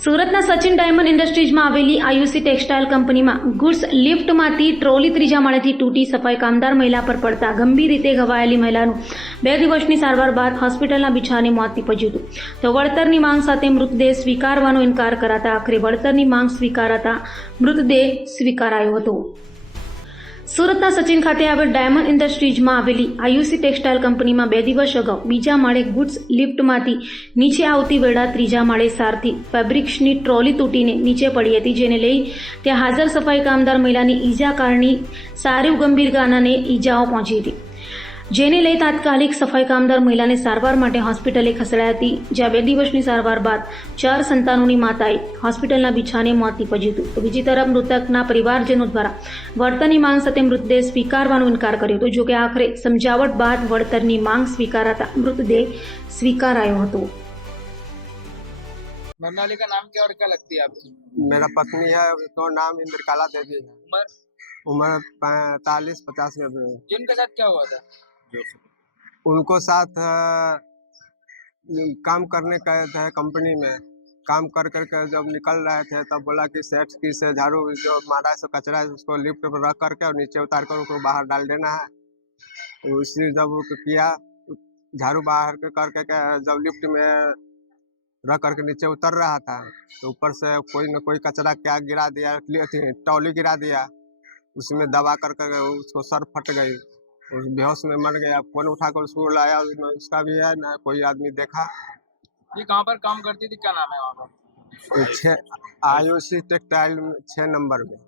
સુરતના સચિન ડાયમંડ ઇન્ડસ્ટ્રીઝમાં આવેલી આયુસી ટેક્સટાઇલ કંપનીમાં ગુડ્સ લિફ્ટમાંથી ટ્રોલી ત્રીજા માળેથી તૂટી સફાઈ કામદાર મહિલા પર પડતા ગંભીર રીતે ઘવાયેલી મહિલાનું 2 દિવસની સારવાર બાદ હોસ્પિટલના બિછાને મોત નીપજ્યું હતું. તો વળતરની માંગ સાથે મૃતદેહ સ્વીકારવાનો ઇનકાર કરાતા આખરે વળતરની માંગ સ્વીકારાતા મૃતદેહ સ્વીકારાયો હતો. સુરતના સચિન ખાતે આવેલ ડાયમંડ ઇન્ડસ્ટ્રીઝમાં આવેલી આયુસી ટેક્સટાઇલ કંપનીમાં 2 દિવસ અગાઉ બીજા માળે ગુડ્સ લિફ્ટમાંથી નીચે આવતી વેળા ત્રીજા માળે સારથી ફેબ્રિક્સની ટ્રોલી તૂટીને નીચે પડી હતી, જેને લઈ ત્યાં હાજર સફાઈ કામદાર મહિલાની ઈજા કારણે સારી ગંભીર ગાનાને ઈજાઓ પહોંચી હતી, જેને લઈ તાત્કાલિક સફાઈ કામદાર મહિલાને સારવાર માટે હોસ્પિટલે ખસેડાઈ હતી, જ્યાં 2 દિવસની સારવાર બાદ 4 સંતાનોની માતાએ હોસ્પિટલના બિછાને મોત નીપજ્યું હતું. તો બીજી તરફ મૃતકના પરિવારજનો દ્વારા વળતરની માંગ સાથે મૃતદેહ સ્વીકારવાનો ઇનકાર કર્યો હતો, જોકે આખરે સમજાવટ બાદ વળતરની માંગ સ્વીકારાતા મૃતદેહ સ્વીકારાયો હતો. मरने का नाम क्या और क्या लगती है आपकी? मेरा पत्नी है, उसका नाम इंद्रकला देवी है। उम्र? उम्र 45-50 में है। जिनके साथ क्या हुआ था? उनको साथ काम करने गए थे कंपनी में। काम कर करके जब निकल रहे थे तब बोला कि सेठ की से झाड़ू जो मारा है सो कचरा है उसको लिफ्ट पर रख करके और नीचे उतार कर उसको बाहर डाल देना है। उसी जब किया, झाड़ू बाहर करके जब लिफ्ट में रख करके नीचे उतर रहा था तो ऊपर से कोई न कोई कचरा क्या गिरा दिया, टॉली गिरा दिया, उसमें दबा करके उसको सर फट गई, उस बेहोश में मर गया। फोन उठाकर उसको लाया, उसका भी है ना कोई आदमी देखा। ये कहाँ पर काम करती थी, क्या नाम है वहाँ पर? आयुषी टेक्सटाइल 6 नंबर में।